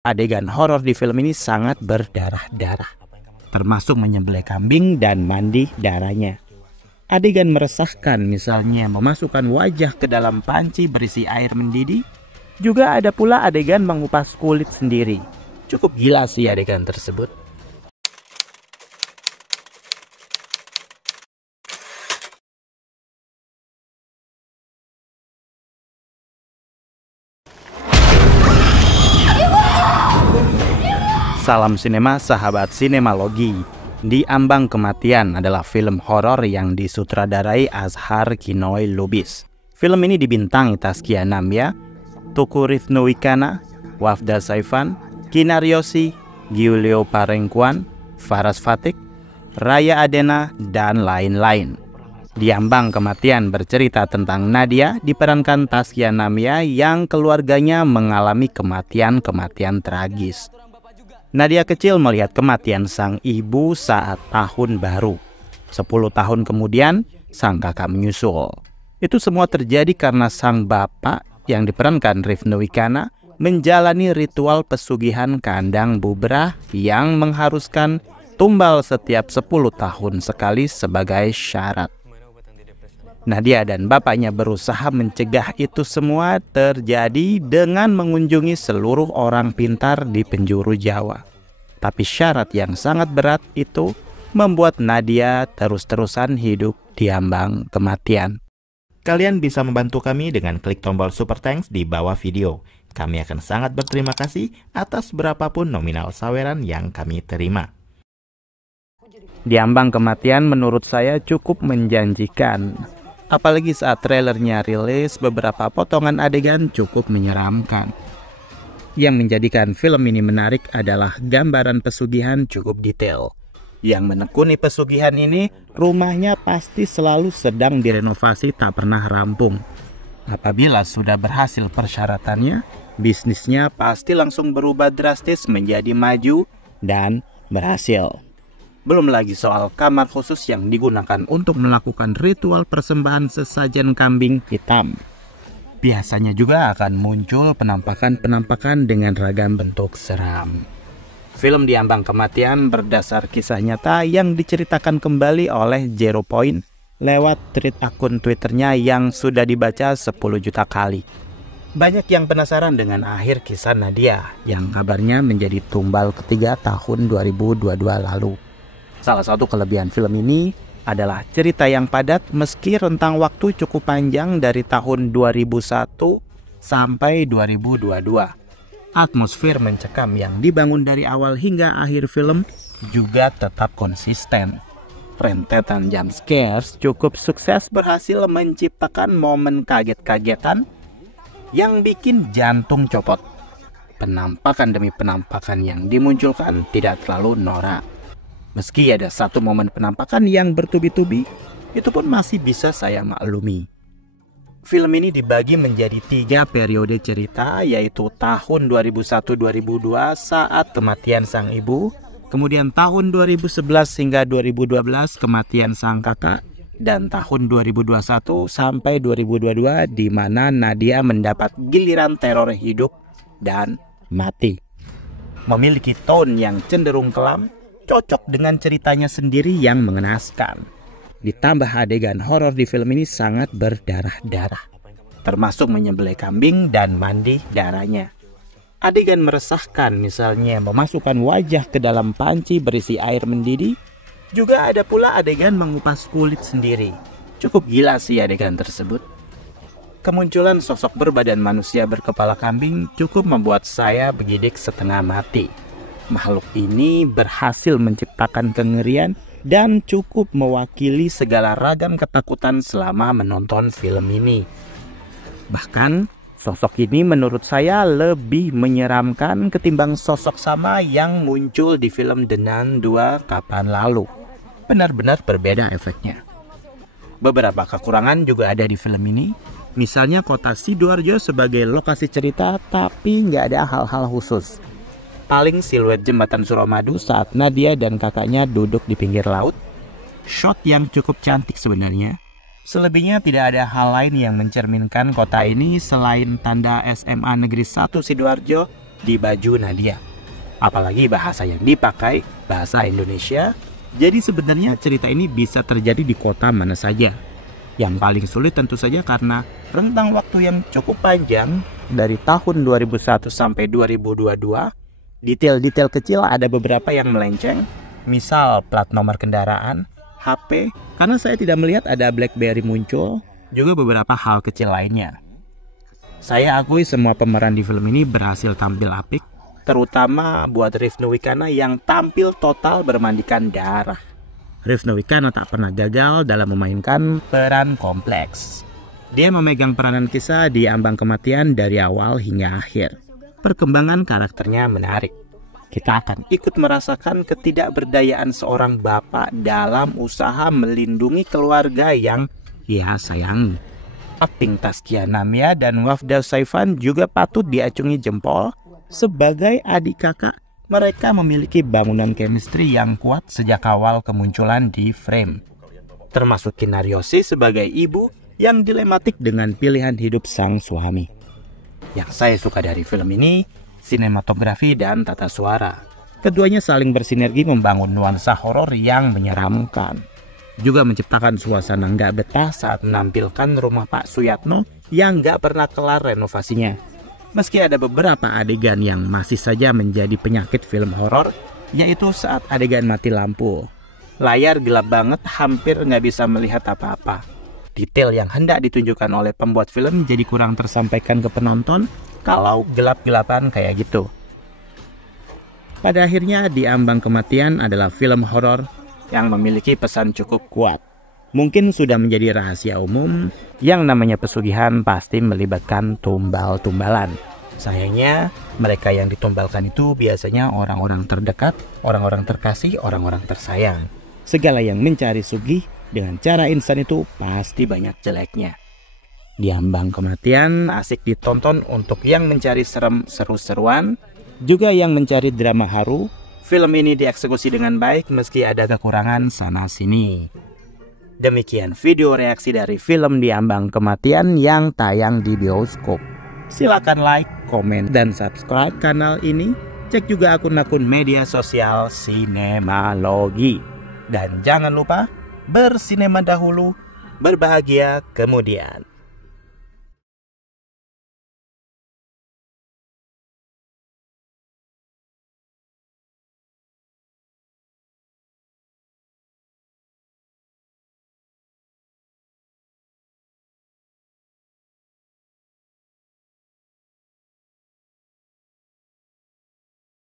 Adegan horor di film ini sangat berdarah-darah, termasuk menyembelih kambing dan mandi darahnya. Adegan meresahkan, misalnya memasukkan wajah ke dalam panci berisi air mendidih. Juga ada pula adegan mengupas kulit sendiri. Cukup gila sih adegan tersebut. Salam sinema, sahabat sinemalogi. Di Ambang Kematian adalah film horor yang disutradarai Azhar Kinoy Lubis. Film ini dibintangi Taskia Namya, Tuku Rifnowikana, Wafda Saifan, Kinar Yosi, Giulio Parengkuan, Faras Fatik, Raya Adena, dan lain-lain. Di Ambang Kematian bercerita tentang Nadia, diperankan Taskia Namya yang keluarganya mengalami kematian-kematian tragis. Nadia kecil melihat kematian sang ibu saat tahun baru. 10 tahun kemudian, sang kakak menyusul. Itu semua terjadi karena sang bapak yang diperankan Rifnowikana menjalani ritual pesugihan kandang bubrah yang mengharuskan tumbal setiap 10 tahun sekali sebagai syarat. Nadia dan bapaknya berusaha mencegah itu semua terjadi dengan mengunjungi seluruh orang pintar di penjuru Jawa. Tapi syarat yang sangat berat itu membuat Nadia terus-terusan hidup di ambang kematian. Kalian bisa membantu kami dengan klik tombol Super Thanks di bawah video. Kami akan sangat berterima kasih atas berapapun nominal saweran yang kami terima. Di Ambang Kematian menurut saya cukup menjanjikan. Apalagi saat trailernya rilis, beberapa potongan adegan cukup menyeramkan. Yang menjadikan film ini menarik adalah gambaran pesugihan cukup detail. Yang menekuni pesugihan ini, rumahnya pasti selalu sedang direnovasi tak pernah rampung. Apabila sudah berhasil persyaratannya, bisnisnya pasti langsung berubah drastis menjadi maju dan berhasil. Belum lagi soal kamar khusus yang digunakan untuk melakukan ritual persembahan sesajen kambing hitam. Biasanya juga akan muncul penampakan-penampakan dengan ragam bentuk seram. Film Di Ambang Kematian berdasar kisah nyata yang diceritakan kembali oleh Zero Point lewat tweet akun Twitternya yang sudah dibaca 10 juta kali. Banyak yang penasaran dengan akhir kisah Nadia yang kabarnya menjadi tumbal ketiga tahun 2022 lalu. Salah satu kelebihan film ini adalah cerita yang padat meski rentang waktu cukup panjang dari tahun 2001 sampai 2022. Atmosfer mencekam yang dibangun dari awal hingga akhir film juga tetap konsisten. Rentetan jump scares cukup sukses berhasil menciptakan momen kaget-kagetan yang bikin jantung copot. Penampakan demi penampakan yang dimunculkan tidak terlalu norak. Meski ada satu momen penampakan yang bertubi-tubi, itu pun masih bisa saya maklumi. Film ini dibagi menjadi 3 periode cerita, yaitu tahun 2001-2002 saat kematian sang ibu, kemudian tahun 2011 hingga 2012 kematian sang kakak, dan tahun 2021 sampai 2022 di mana Nadia mendapat giliran teror hidup dan mati. Memiliki tone yang cenderung kelam, cocok dengan ceritanya sendiri yang mengenaskan. Ditambah adegan horor di film ini sangat berdarah-darah, termasuk menyembelih kambing dan mandi darahnya. Adegan meresahkan, misalnya memasukkan wajah ke dalam panci berisi air mendidih. Juga ada pula adegan mengupas kulit sendiri. Cukup gila sih adegan tersebut. Kemunculan sosok berbadan manusia berkepala kambing cukup membuat saya bergidik setengah mati. Makhluk ini berhasil menciptakan kengerian dan cukup mewakili segala ragam ketakutan selama menonton film ini. Bahkan, sosok ini menurut saya lebih menyeramkan ketimbang sosok sama yang muncul di film The Nun 2 kapan lalu. Benar-benar berbeda efeknya. Beberapa kekurangan juga ada di film ini. Misalnya kota Sidoarjo sebagai lokasi cerita, tapi nggak ada hal-hal khusus. Paling siluet jembatan Suramadu saat Nadia dan kakaknya duduk di pinggir laut. Shot yang cukup cantik sebenarnya. Selebihnya tidak ada hal lain yang mencerminkan kota ini selain tanda SMA Negeri 1 Sidoarjo di baju Nadia. Apalagi bahasa yang dipakai, bahasa Indonesia. Jadi sebenarnya cerita ini bisa terjadi di kota mana saja. Yang paling sulit tentu saja karena rentang waktu yang cukup panjang dari tahun 2001 sampai 2022. Detail-detail kecil ada beberapa yang melenceng. Misal plat nomor kendaraan, HP, karena saya tidak melihat ada BlackBerry muncul, juga beberapa hal kecil lainnya. Saya akui semua pemeran di film ini berhasil tampil apik, terutama buat Rifnu Wikana yang tampil total bermandikan darah. Rifnu Wikana tak pernah gagal dalam memainkan peran kompleks. Dia memegang peranan kisah di Ambang Kematian dari awal hingga akhir. Perkembangan karakternya menarik. Kita akan ikut merasakan ketidakberdayaan seorang bapak dalam usaha melindungi keluarga yang ia sayangi. Akting Taskia Namia dan Wafda Saifan juga patut diacungi jempol. Sebagai adik kakak, mereka memiliki bangunan chemistry yang kuat sejak awal kemunculan di frame. Termasuk Kinaryosi sebagai ibu yang dilematik dengan pilihan hidup sang suami. Yang saya suka dari film ini, sinematografi dan tata suara. Keduanya saling bersinergi membangun nuansa horor yang menyeramkan. Juga menciptakan suasana nggak betah saat menampilkan rumah Pak Suyatno yang nggak pernah kelar renovasinya. Meski ada beberapa adegan yang masih saja menjadi penyakit film horor, yaitu saat adegan mati lampu. Layar gelap banget, hampir nggak bisa melihat apa-apa. Detail yang hendak ditunjukkan oleh pembuat film jadi kurang tersampaikan ke penonton kalau gelap-gelapan kayak gitu. Pada akhirnya, Di Ambang Kematian adalah film horor yang memiliki pesan cukup kuat. Mungkin sudah menjadi rahasia umum, yang namanya pesugihan pasti melibatkan tumbal-tumbalan. Sayangnya, mereka yang ditumbalkan itu biasanya orang-orang terdekat, orang-orang terkasih, orang-orang tersayang. Segala yang mencari sugih dengan cara instan itu pasti banyak jeleknya. Di Ambang Kematian asik ditonton untuk yang mencari serem seru-seruan, juga yang mencari drama haru. Film ini dieksekusi dengan baik meski ada kekurangan sana-sini. Demikian video reaksi dari film Di Ambang Kematian yang tayang di bioskop. Silakan like, komen, dan subscribe kanal ini. Cek juga akun-akun media sosial Sinemalogi. Dan jangan lupa bersinema dahulu, berbahagia kemudian.